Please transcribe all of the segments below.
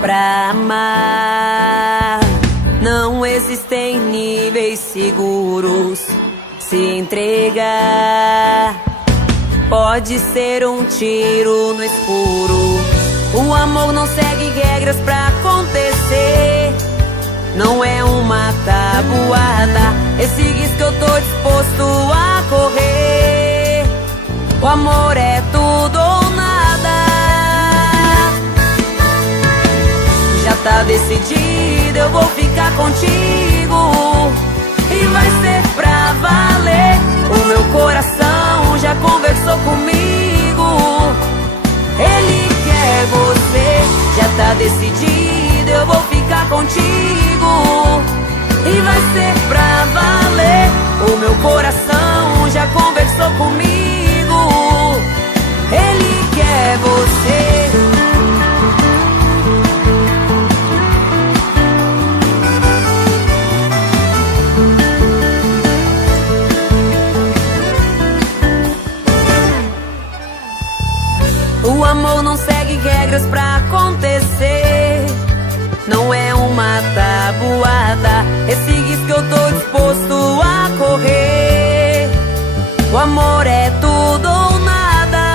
pra amar. Não existem níveis seguros. Se entregar pode ser um tiro no escuro. O amor não segue regras pra acontecer. Não é uma tabuada esse risco que eu tô disposto a correr. O amor é tudo ou nada. Já tá decidido, eu vou ficar contigo e vai ser pra valer. O meu coração já conversou comigo. Ele quer você. Já tá decidido, eu vou ficar contigo e vai ser pra valer. O meu coração já conversou comigo. Ele quer você. O amor não segue regras pra acontecer. Não é uma tabuada esse risco que eu tô disposto a correr. O amor é tudo ou nada.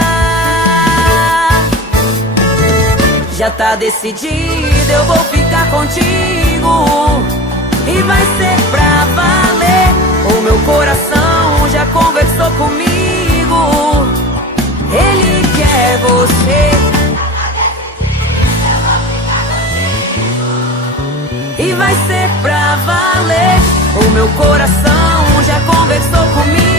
Já tá decidido, eu vou ficar contigo e vai ser pra valer. O meu coração já conversou comigo. Ele quer você. E vai ser pra valer. O meu coração já conversou comigo.